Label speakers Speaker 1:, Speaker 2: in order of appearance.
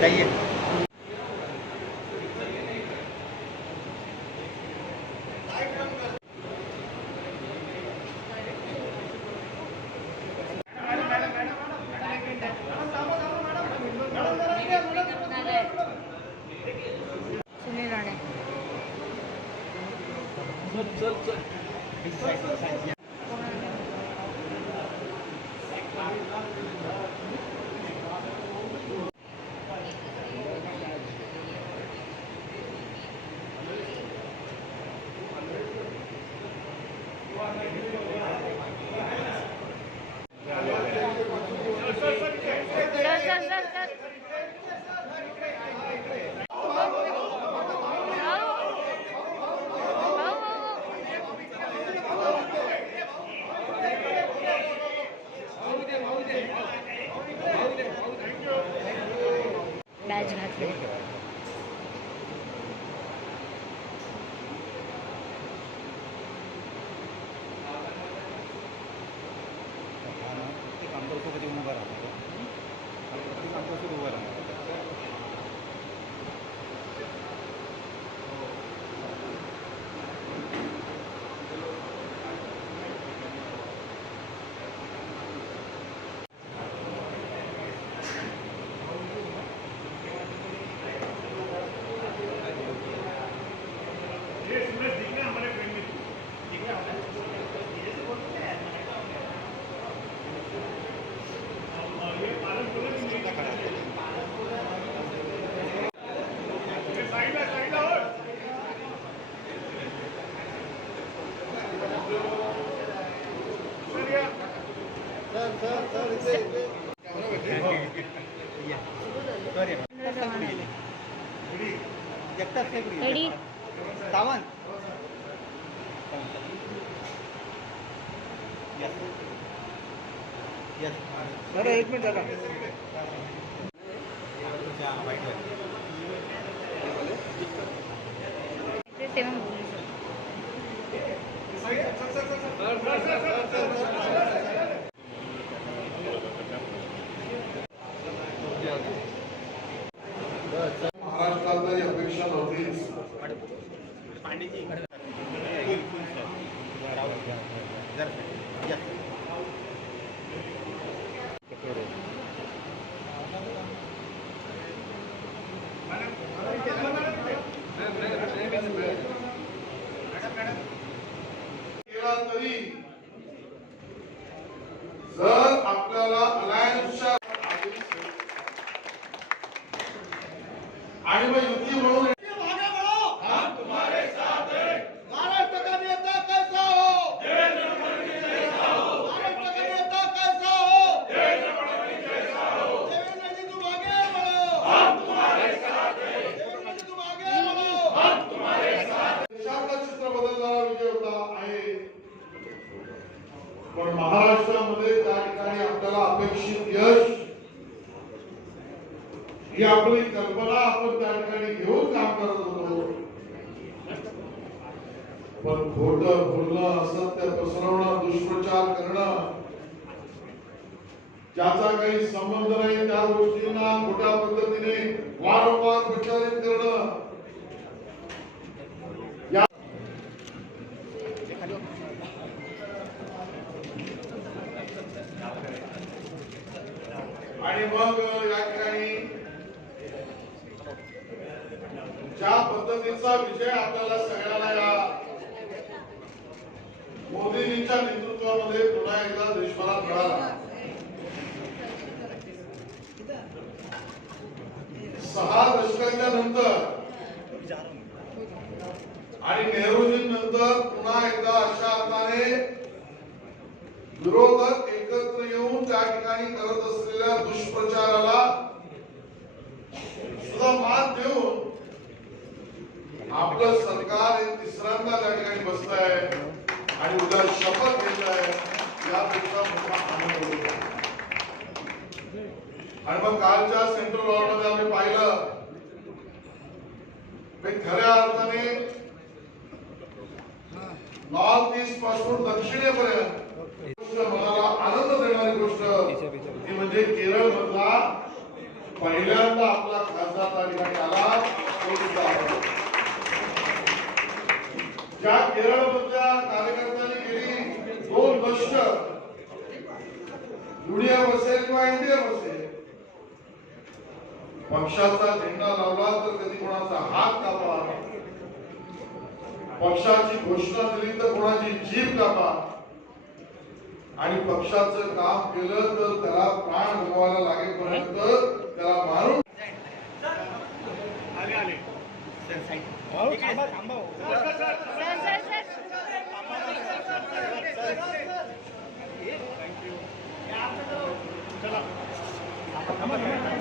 Speaker 1: जाइए
Speaker 2: Sunil Rane sir sir batch घातले.
Speaker 1: सावंत
Speaker 3: बरं एक मिनिट दादा
Speaker 2: तेव्हा
Speaker 4: महाराष्ट्राला अपेक्षा नव्हतीच. केला तरी जर आपल्याला अलायन्सच्या आणि मग युती म्हणून पण महाराष्ट्रामध्ये त्या ठिकाणी आपल्याला अपेक्षित यश ही आपली कल्पना आपण त्या ठिकाणी घेऊन काम करत होतो. पण खोट बोलणं असत्य पसरवणं दुष्प्रचार करणं ज्याचा काही संबंध नाही त्या गोष्टींना खोट्या पद्धतीने वारंवार प्रचारित करणं या आणि मग या ठिकाणी ज्या पद्धतीचा विजय आपल्याला सगळ्याला या मोदीजींच्या नेतृत्वामध्ये पुन्हा एकदा देशभरात मिळाला. सहा दशकाच्या नंतर आणि नेहरूजींनंतर पुन्हा एकदा अशा अर्थाने विरोधक एकत्र येऊन त्या ठिकाणी करत असलेल्या दुष्प्रचाराला सुद्धा मान देऊन आपलं सरकार हे तिसऱ्यांदा त्या ठिकाणी बसत आहे आणि उद्या शपथ घेत आहे यापेक्षा मोठा आनंद होतो. आणि मग कालच्या सेंट्रल हॉलमध्ये आम्ही पाहिलं मी खऱ्या अर्थाने नॉर्थ ईस्टपासून दक्षिणेपर्यंत मनाला आनंद देणारी गोष्ट. ती म्हणजे केरळ मधला पहिल्यांदा आपला खासदार त्या ठिकाणी आला ज्या केरळ मधल्या कार्यकर्त्यांनी गेली दोन वर्ष युडीएफ असेल किंवा एनडीएफ असेल पक्षाचा झेंडा लावला तर कधी कोणाचा हात कापा. पक्षाची घोषणा दिली तर कोणाची जीभ कापा. आणि पक्षाचं काम केलं तर त्याला प्राण गमवायला लागेपर्यंत त्याला मारून
Speaker 2: सर सर
Speaker 1: चला